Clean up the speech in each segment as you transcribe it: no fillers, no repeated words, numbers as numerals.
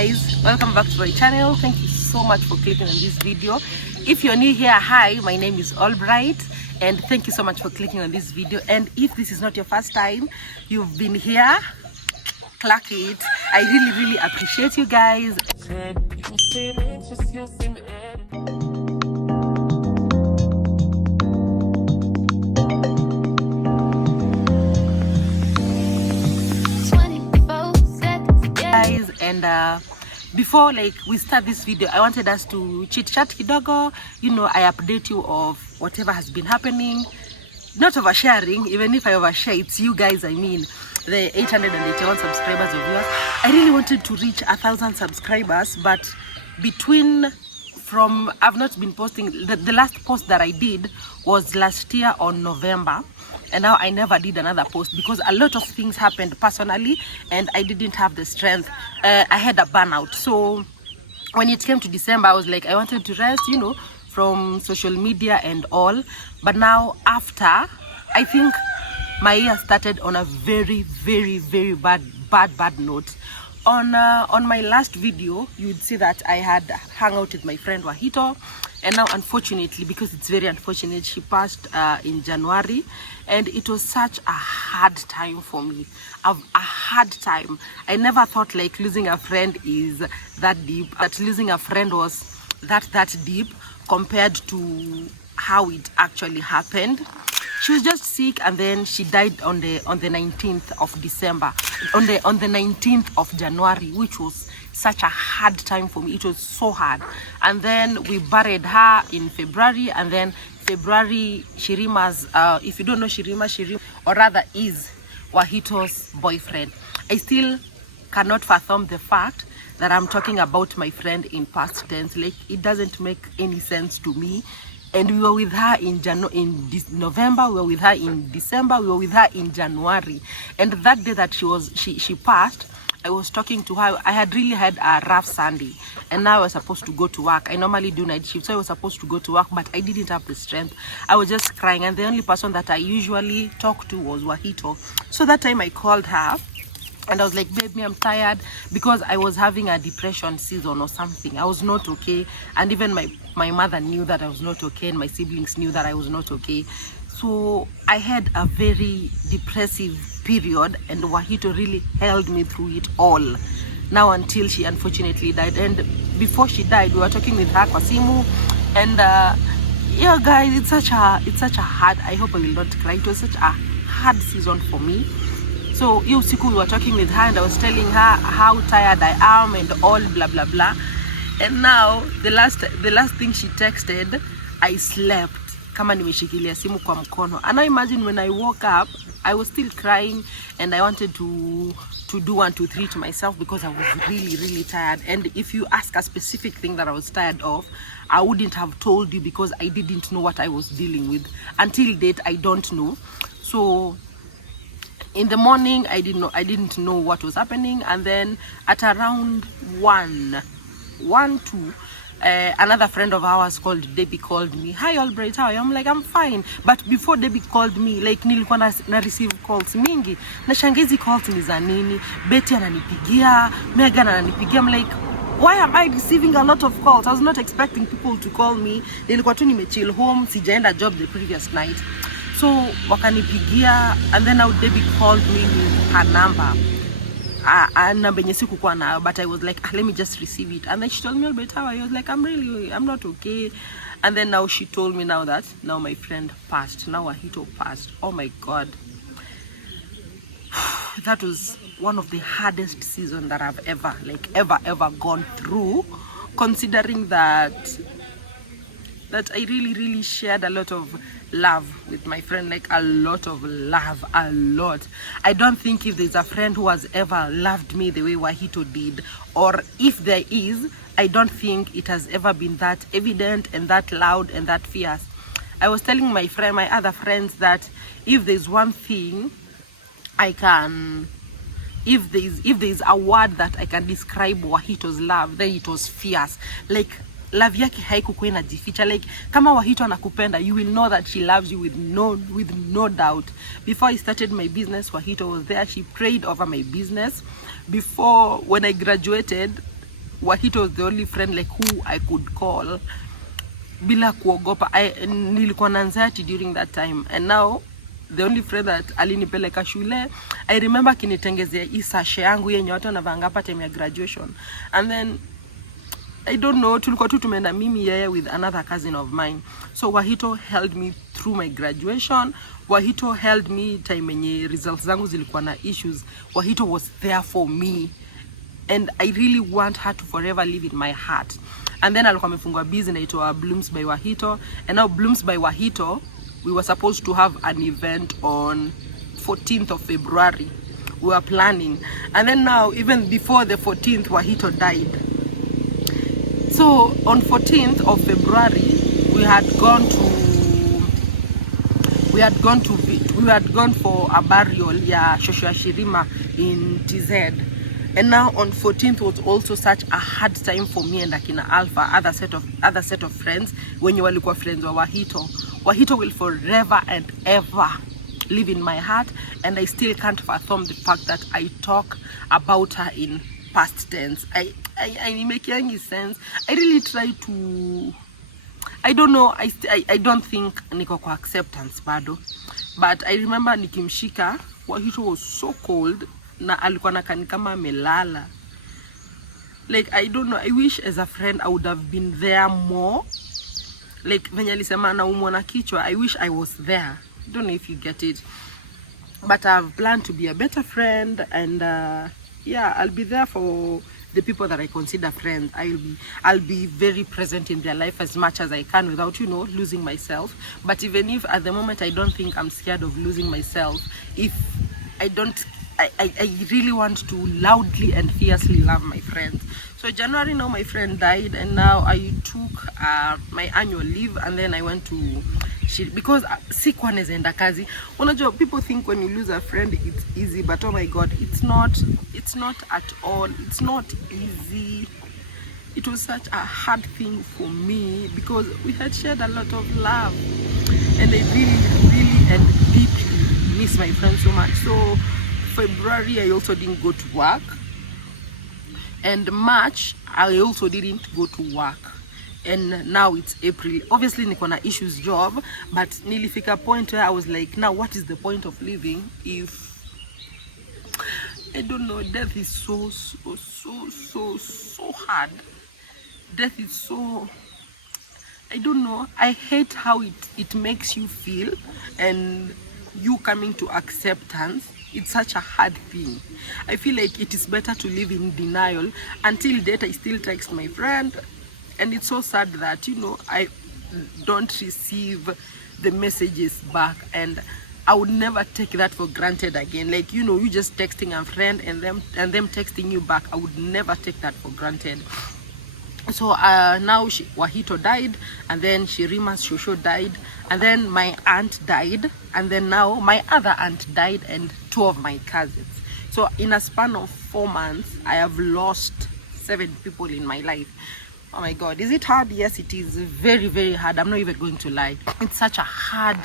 guys, welcome back to my channel. Thank you so much for clicking on this video. If you're new here, hi, my name is Albright and thank you so much for clicking on this video. And if this is not your first time you've been here, clack it. I really appreciate you guys. And before we start this video, I wanted us to chit chat kidogo. You know, I update you of whatever has been happening, not oversharing. Even if I overshare, it's you guys. I mean, the 881 subscribers of yours. I really wanted to reach 1,000 subscribers, but I've not been posting. The last post that I did was last year on November. And now I never did another post because a lot of things happened personally and I didn't have the strength. I had a burnout. So when it came to December, I was like, I wanted to rest, you know, from social media and all. But now after, I think my year started on a very bad note. On my last video, you would see that I had hung out with my friend Wahito. And now, unfortunately, because it's very unfortunate, she passed in January. And it was such a hard time for me. A hard time. I never thought losing a friend is that deep. That losing a friend was that deep compared to how it actually happened. She was just sick and then she died on the 19th of December. On the 19th of January, which was such a hard time for me. It was so hard. And then we buried her in February, and then February, Shirima's, if you don't know Shirima, or rather is Wahito's boyfriend. I still cannot fathom the fact that I'm talking about my friend in past tense. It doesn't make any sense to me. And we were with her in November, we were with her in December, we were with her in January. And that day that she passed, I was talking to her. I had really had a rough Sunday, and now I was supposed to go to work. I normally do night shift, so I was supposed to go to work, but I didn't have the strength. I was just crying, and the only person that I usually talk to was Wahito. So that time I called her, and I was like, baby, I'm tired, because I was having a depression season or something. I was not okay, and even my mother knew that I was not okay, and my siblings knew that I was not okay. So I had a very depressive period, and Wahito really held me through it all. Now until she unfortunately died. And before she died, we were talking with her kwa simu, and yeah guys, it's such a hard, I hope I will not cry, it was such a hard season for me. So you siku we were talking with her and I was telling her how tired I am and all blah blah blah. And now the last thing she texted, I slept kama nimeshikilia simu kwa mkono. And I imagine when I woke up, I was still crying and I wanted to do 1, 2, 3 to myself because I was really tired. And if you ask a specific thing that I was tired of, I wouldn't have told you because I didn't know what I was dealing with. Until date, I don't know. So in the morning, I didn't know what was happening. And then at around 1, 2, another friend of ours called Debbie called me. Hi Albright, how are you? I'm like, I'm fine. But before Debbie called me, nilikuwa na receive calls mingi. Na shangizi calls ni za nini? Betty ananipigia, Megan ananipigia. I'm like, why am I receiving a lot of calls? I was not expecting people to call me. Nilikuwa tu nimechill home, sijaenda job the previous night. So wakanipigia, and then now Debbie called me with her number. But I was like, let me just receive it. And then she told me, Albert, how are you? I was like, I'm not okay. And then now she told me now that now my friend passed. Now Wahito passed. Oh my God. That was one of the hardest seasons that I've ever gone through, considering that I really shared a lot of love with my friend, a lot of love, a lot. I don't think if there's a friend who has ever loved me the way Wahito did, or if there is, I don't think it has ever been that evident and that loud and that fierce. I was telling my other friends that if there's one thing if there's a word that I can describe Wahito's love, then it was fierce. Love yake haikukuwa inajificha. Kama Wahito anakupenda, you will know that she loves you with no doubt. Before I started my business, Wahito was there. She prayed over my business. When I graduated, Wahito was the only friend like who I could call bila kuogopa. Nilikuwa na anxiety during that time, and now the only friend that alinipeleka shule, I remember kinitengezea hii sashe yangu yenye watu wanavanga hapa time ya graduation, and then I don't know, tulikuwa tu tumeenda mimi yeye with another cousin of mine. So Wahito held me through my graduation. Wahito held me time yenye results zangu zilikuwa na issues. Wahito was there for me, and I really want her to forever live in my heart. And then alikuwa amefungwa busy na ito Blooms by Wahito, and now Blooms by Wahito, we were supposed to have an event on 14th of February. We were planning, and then now even before the 14th, Wahito died. So on 14th of February, we had gone for a burial ya Shosho ya Shirima in TZ. And now on 14th was also such a hard time for me and Akina Alpha, other set of friends, when you walikuwa friends wa Wahito. Wahito will forever and ever live in my heart, and I still can't fathom the fact that I talk about her in past tense. I make any sense. I really try to, I don't know, I don't think niko kwa acceptance bado, but I remember nikimshika, Wahito was so cold na alikuwa nakani kama amelala. Like, I don't know, I wish as a friend I would have been there more. Like venye alisema anaumwa na kichwa, I wish I was there. I don't know if you get it, but I've planned to be a better friend, and yeah, I'll be there for the people that I consider friends. I'll be very present in their life as much as I can without, you know, losing myself. But even if at the moment I don't think I'm scared of losing myself, if I really want to loudly and fiercely love my friends. So January now my friend died, and now I took my annual leave, and then I went to because sikuwa naenda kazi. Unajua, people think when you lose a friend it's easy, but oh my god, it's not at all. It's not easy. It was such a hard thing for me because we had shared a lot of love, and I really and deeply miss my friend so much. So February I also didn't go to work, and March I also didn't go to work, and now it's April. Obviously niko na issues job, but nilifika point where I was like, now what is the point of living if I don't know, death is so hard. Death is so, I don't know, I hate how it makes you feel, and you coming to acceptance. It's such a hard thing. I feel like it is better to live in denial. Until date I still text my friend, and it's so sad that, you know, I don't receive the messages back, and I would never take that for granted again. Like, you know, you just texting a friend and them texting you back. I would never take that for granted. So now Wahito died, and then Shirima's Shosho died, and then my aunt died, and then now my other aunt died, and 2 of my cousins. So in a span of 4 months, I have lost 7 people in my life. Oh my god, is it hard? Yes, it is very hard. I'm not even going to lie. It's such a hard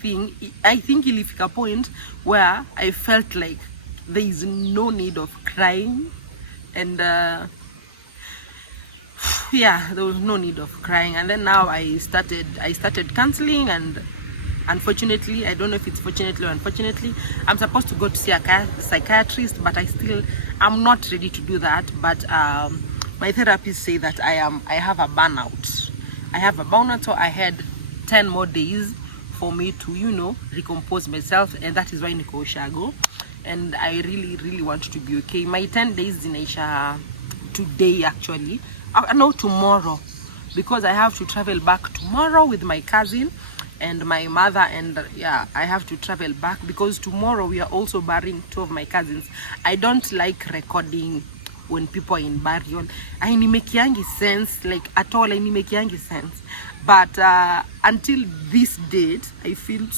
thing. I think ilifika point where I felt like there is no need of crying, and yeah, there was no need of crying. And then now I started counseling, and unfortunately, I don't know if it's fortunately or unfortunately, I'm supposed to go to see a psychiatrist, but I'm not ready to do that. But my therapist say that I have a burnout. So I had 10 more days for me to, you know, recompose myself, and that is why niko Ushago, and I really want to be okay. My 10 days in Asia today, actually. No, tomorrow, because I have to travel back tomorrow with my cousin and my mother, and yeah, I have to travel back because tomorrow we are also burying 2 of my cousins. I don't like recording when people are in burial. Hainimekiangi sense, like at all, hainimekiangi sense. But until this date, I feel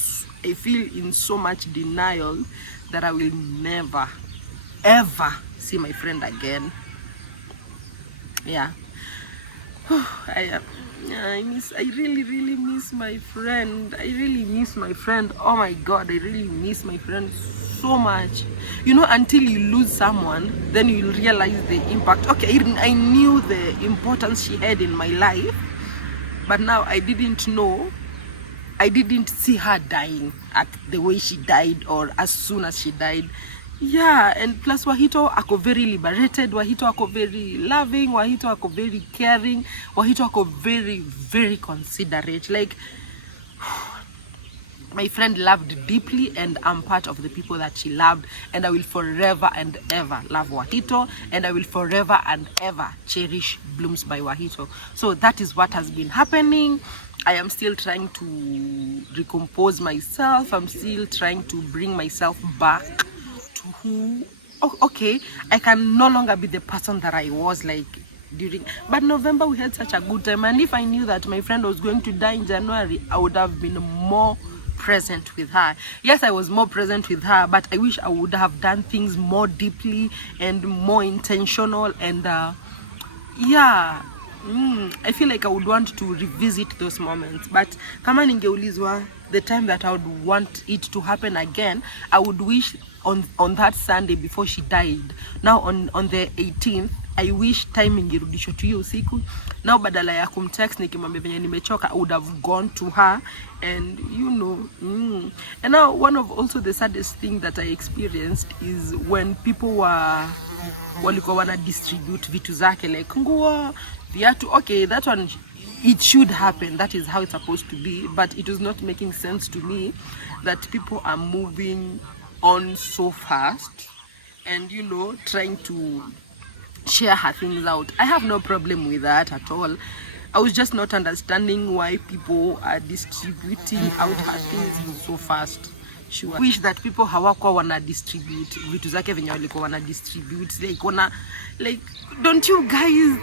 in so much denial that I will never ever see my friend again. Yeah. I really miss my friend. I really miss my friend. Oh my god, I really miss my friend so much. You know, until you lose someone, then you'll realize the impact. Okay, I knew the importance she had in my life, but now I didn't know. I didn't see her dying at the way she died or as soon as she died. Yeah, and plus Wahito ako very liberated, Wahito ako very loving, Wahito ako very caring, Wahito ako very, very considerate. Like, my friend loved deeply, and I'm part of the people that she loved, and I will forever and ever love Wahito, and I will forever and ever cherish Blooms by Wahito. So that is what has been happening. I am still trying to recompose myself. I'm still trying to bring myself back to who, okay, I can no longer be the person that I was like during, but November we had such a good time, and if I knew that my friend was going to die in January, I would have been more present with her. Yes, I was more present with her, but I wish I would have done things more deeply and more intentional, and yeah, I feel like I would want to revisit those moments. But kama ningeulizwa the time that I would want it to happen again, I would wish on that Sunday before she died. Now on the 18th, I wish time ingirudishwa tu hiyo usiku. Now badala ya kumtext nikimwambia venye nimechoka, I would have gone to her, and you know, and now one of also the saddest thing that I experienced is when people walikuwa wana distribute vitu zake, like nguo, viatu. Okay, that one, it should happen, that is how it's supposed to be, but it was not making sense to me that people are moving on so fast and, you know, trying to share her things out. I have no problem with that at all. I was just not understanding why people are distributing out her things so fast. Sure. I wish that people hawakwa wana distribute vitu zake venye walikuwa wana distribute, like don't you guys,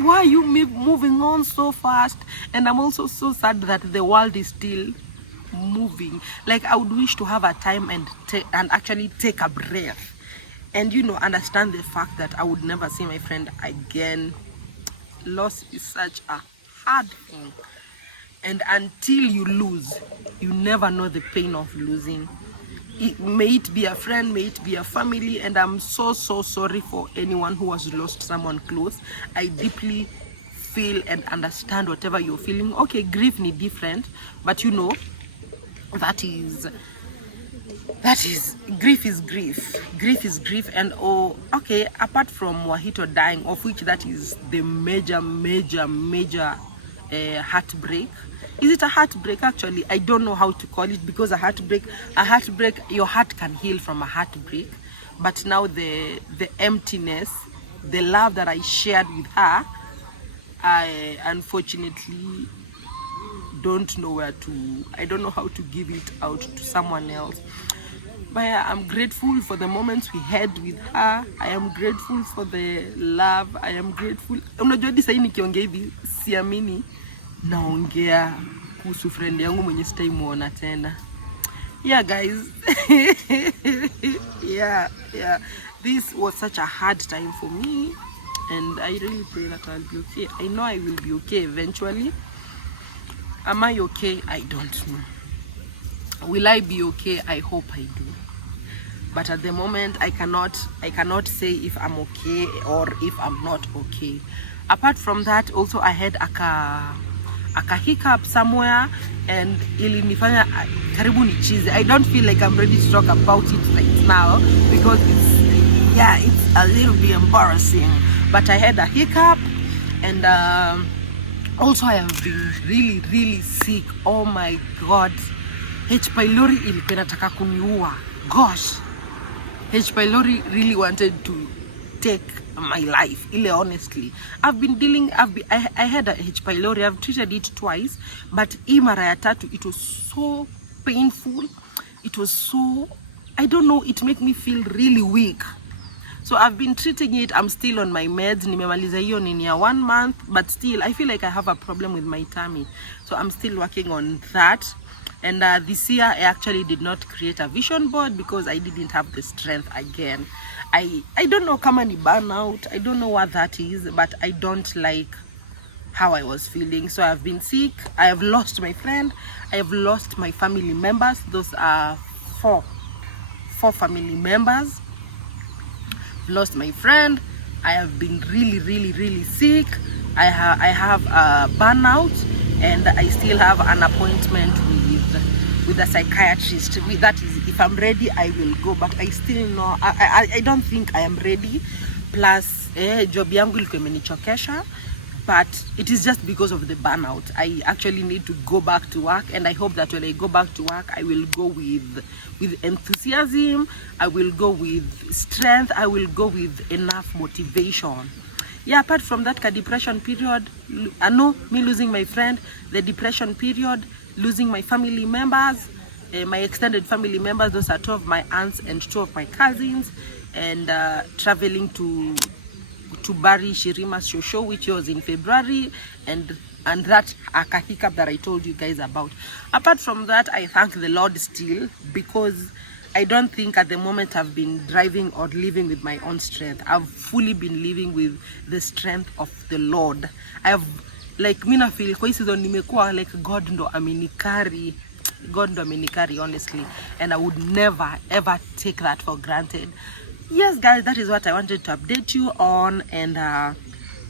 why are you moving on so fast? And I'm also so sad that the world is still moving. Like, I would wish to have a time and actually take a breath, and, you know, understand the fact that I would never see my friend again. Loss is such a hard thing, and until you lose, you never know the pain of losing. May it be a friend, may it be a family, and I'm so sorry for anyone who has lost someone close. I deeply feel and understand whatever you're feeling. Okay, grief is different, but you know, that is grief is grief. And okay, apart from Wahito dying, of which that is the major heartbreak. Is it a heartbreak? Actually, I don't know how to call it, because a heartbreak, your heart can heal from a heartbreak, but now the emptiness, the love that I shared with her, I unfortunately don't know I don't know how to give it out to someone else. But I'm grateful for the moments we had with her. I am grateful for the love. I am grateful. Unajua hadi sasa nikiongea hivi siamini naongea kuhusu friend yangu mwenye sitaimuona tena. Yeah guys. yeah. This was such a hard time for me, and I really pray that I'll be okay. I know I will be okay eventually. Am I okay? I don't know. Will I be okay? I hope I do. But at the moment, I cannot say if I'm okay or if I'm not okay. Apart from that, also I had a hiccup somewhere, and ilinifanya karibu nichize. I don't feel like I'm ready to talk about it right now, because it's a little bit embarrassing. But I had a hiccup, and also I have been really sick. Oh my god. H. pylori ilikuwa inataka kuniua. Gosh. H. pylori really wanted to take my life. Honestly, I had a H. pylori. I've treated it twice, but hii mara ya tatu, it was so painful. It was so, I don't know, it made me feel really weak. So I've been treating it. I'm still on my meds. Nimemaliza hiyo nini ya 1 month, but still I feel like I have a problem with my tummy. So I'm still working on that. And this year I actually did not create a vision board because I didn't have the strength again. I don't know kama ni burnout. I don't know what that is, but I don't like how I was feeling. So I've been sick. I have lost my friend. I have lost my family members. Those are 4 family members. Lost my friend. I have been really sick. I have a burnout, and I still have an appointment with a psychiatrist. That is, if I'm ready, I will go, but I still know I don't think I am ready. Plus job yangu ilikuwa imenichokesha, but it is just because of the burnout. I actually need to go back to work, and I hope that when I go back to work, I will go with enthusiasm, I will go with strength, I will go with enough motivation. Yeah, apart from that, depression period, I know me losing my friend, the depression period, losing my family members, my extended family members, those are 2 of my aunts and 2 of my cousins, and traveling to bury Shirima's show, which was in February, and that hiccup that I told you guys about. Apart from that, I thank the Lord still, because I don't think at the moment I've been driving or living with my own strength. I've fully been living with the strength of the Lord. I have, like, mina feel kwa season nimekuwa like God ndo amenikari, honestly, and I would never ever take that for granted. Yes guys, that is what I wanted to update you on, and yeah,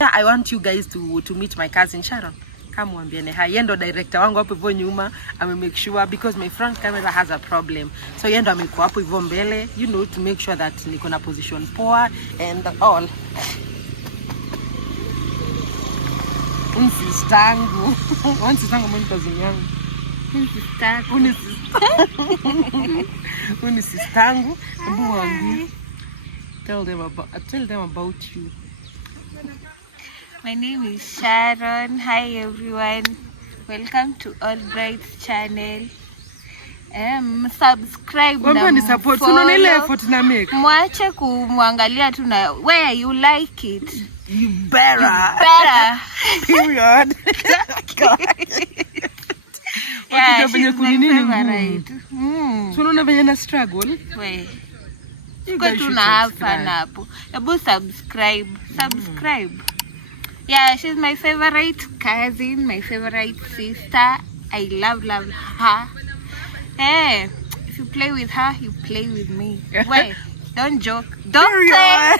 I want you guys to meet my cousin Sharon. Come mwambiane hi. Yendo director wangu hapo hivyo nyuma, ame make sure, because my front camera has a problem, so yendo amekuwa hapo hivyo mbele, you know, to make sure that niko na position poa and all. Unsistangu mimi cousin yangu. Unisistangu. Hebu mwambie. Tell them about you. My name is Sharon. Hi everyone. Welcome to Albright's channel. Subscribe na support. Unaona ile effort na make. Mwache kumwangalia tu na where you like it. You better. Period. Yeah, she's my favorite. So unaona venye na struggle. We. Kwa tuna hapa napo. Hebu subscribe. Yeah, she's my favorite cousin, my favorite sister. I love her. Hey, if you play with her, you play with me. Wait, don't joke. Don't play.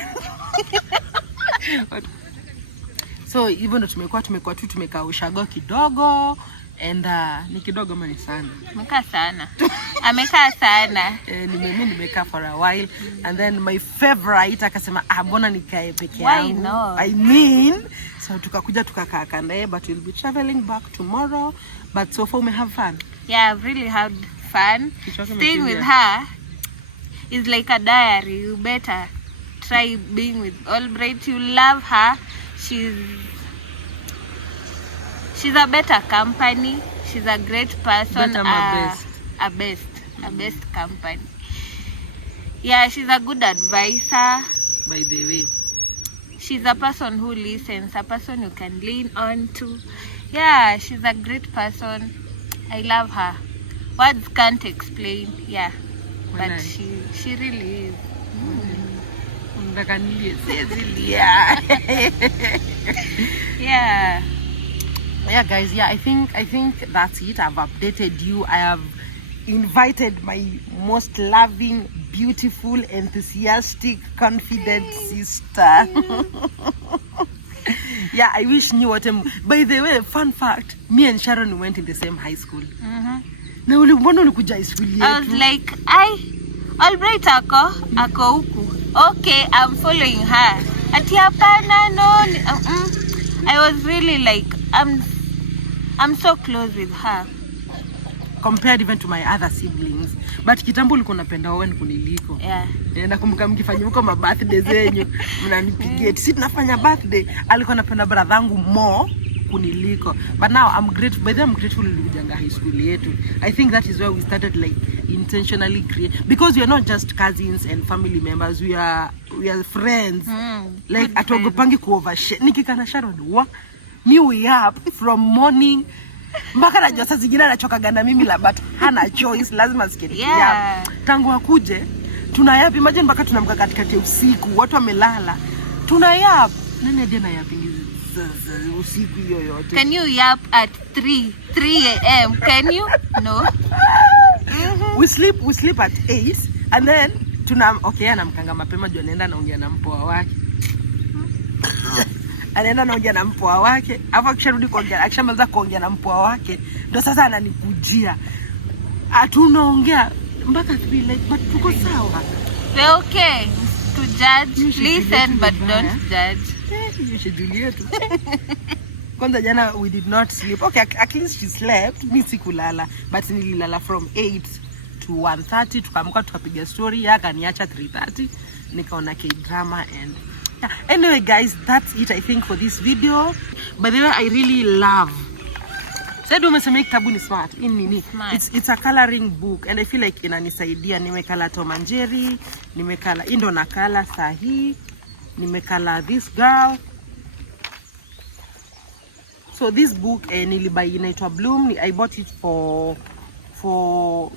So even tumekuwa tu tumekaa ushago kidogo, and ni kidogo mani sana. Amekaa sana. Amekaa sana. Mimi nimekaa for a while, and then my favorite akasema mbona nikae peke yangu. Why not? I mean, so tukakuja tukakaa kanda, but we'll be traveling back tomorrow. But so far we have fun. Yeah, I've really had fun. Staying with her is like a diary. You better try being with Albright. You love her. She's a better company. She's a great person. A best company. Yeah, she's a good advisor. By the way, she's a person who listens, a person you can lean on to. Yeah, she's a great person. I love her. Words can't explain. Yeah, but she really is. Yeah guys, I think that's it. I've updated you. I have invited my most loving, beautiful, enthusiastic, confident sister. Yeah, I wish knew what by the way, fun fact, me and Sharon went in the same high school. Na mbona ulikuja high school yetu? I was like, Albright ako huku. Okay, I'm following her. Ati hapana, no. I was really like, I'm so close with her. Compared even to my other siblings. But kitambo ulikuwa unapenda Owen kuniliko. Yeah. Nakumbuka mkifanya huko ma birthday zenyu, mnanipigia. Sisi tunafanya birthday, alikuwa anapenda brother wangu more kuniliko. But now I'm grateful. By the way, I'm grateful ulijanga high school yetu. I think that is where we started like intentionally create, because we are not just cousins and family members, we are friends. Like atogopangi ku overshare. Nikikana Sharon we up from morning mpaka najua saa zingine anachokaga na mimi, but hana choice, lazima siketi yap. Tangu akuje tunayap, imagine mpaka tunamka katikati ya usiku, watu wamelala, tunayap. Nani aje na yapping usiku hiyo yote? Can you yap at 3 a.m? Can you? No. We sleep at 8, And then anamkanga mapema juu anaenda naongea na mpoa wake. Anaenda naongea na mpoa wake. Hapo akisharudi kuongea, akishamaliza kuongea na mpoa wake, ndio sasa ananikujia. Tunaongea mpaka 3 like but tuko sawa. We're okay to judge, listen but don't judge. You should Juliet. Kwanza jana we did not sleep. Okay, at least she slept. Mimi sikulala, but nililala from 8 to 1:30. Tukaamka tukapiga story, akaniacha 3:30. Nikaona K-drama and yeah. Anyway guys, that's it I think for this video. By the way, I really love. Said umesema kitabu ni smart. Nini? It's a coloring book and I feel like inanisaidia. Nimekala Tom and Jerry, nimekala Indo na kala sahi, nimekala this girl. So this book nilibuy inaitwa Bloom. I bought it for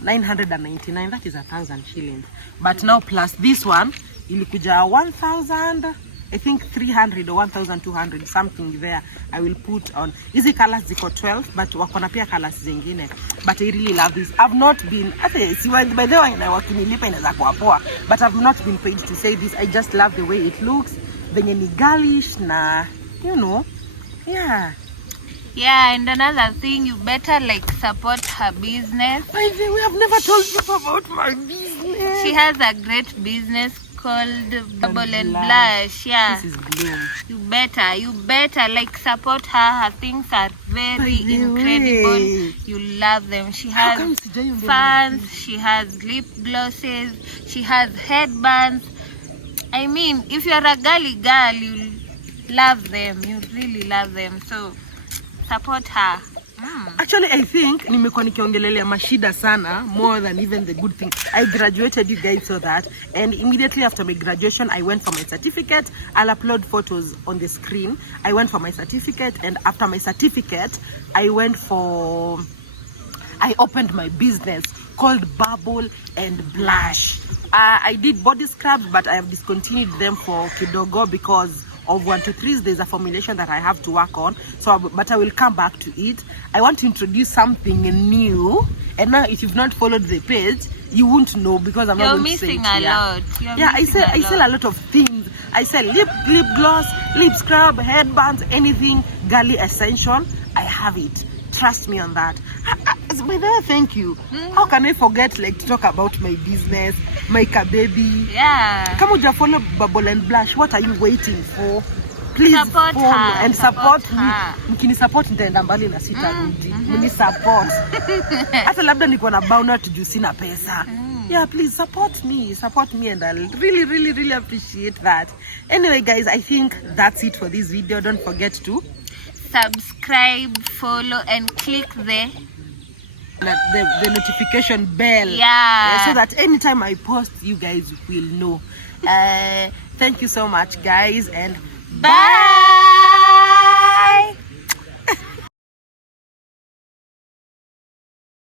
999. That is 1,000 shillings. But now plus this one ilikuja 1,000, I think 300 or 1,200 something there. I will put on. Hizi colors ziko 12 but wako na pia colors zingine. But I really love this. I've not been by the way na wakinilipa inaweza kuwa poa, but I've not been paid to say this. I just love the way it looks. Venye ni girlish na you know. Yeah. Yeah, and another thing, you better like support her business. By the way, I've never told you about my business. She has a great business called Bubble and Blush. Yeah. This is Bloom. You better like support her. Her things are very incredible. You love them. She has fans, she has lip glosses, she has headbands. I mean, if you're a girly girl, you love them. You really love them. So support her. Actually, I think nimekuwa nikiongelelea mashida sana more than even the good thing. I graduated, you guys saw that, and immediately after my graduation I went for my certificate. I'll upload photos on the screen. I went for my certificate, and after my certificate I opened my business called Bubble and Blush. I did body scrubs, but I have discontinued them for kidogo because of 1 to 3. There's a formulation that I have to work on, but I will come back to it. I want to introduce something new, and now if you've not followed the page you won't know because I'm not going to say it. You're missing a lot. I sell a lot of things. I sell lip gloss, lip scrub, headbands, anything girly essential. I have it. Trust me on that. By the way, thank you. How can I forget like to talk about my business, my baby? Yeah. Come on, follow Bubble and Blush. What are you waiting for? Please support follow her, and support me. her. Mkini support nitaenda mbali na sitarudi. Mni support. Hata labda niko na burnout juu sina pesa. Yeah, please support me and I'll really appreciate that. Anyway guys, I think that's it for this video. Don't forget to subscribe, follow and click the notification bell. Yeah. So that anytime I post, you guys will know. Thank you so much guys, and bye.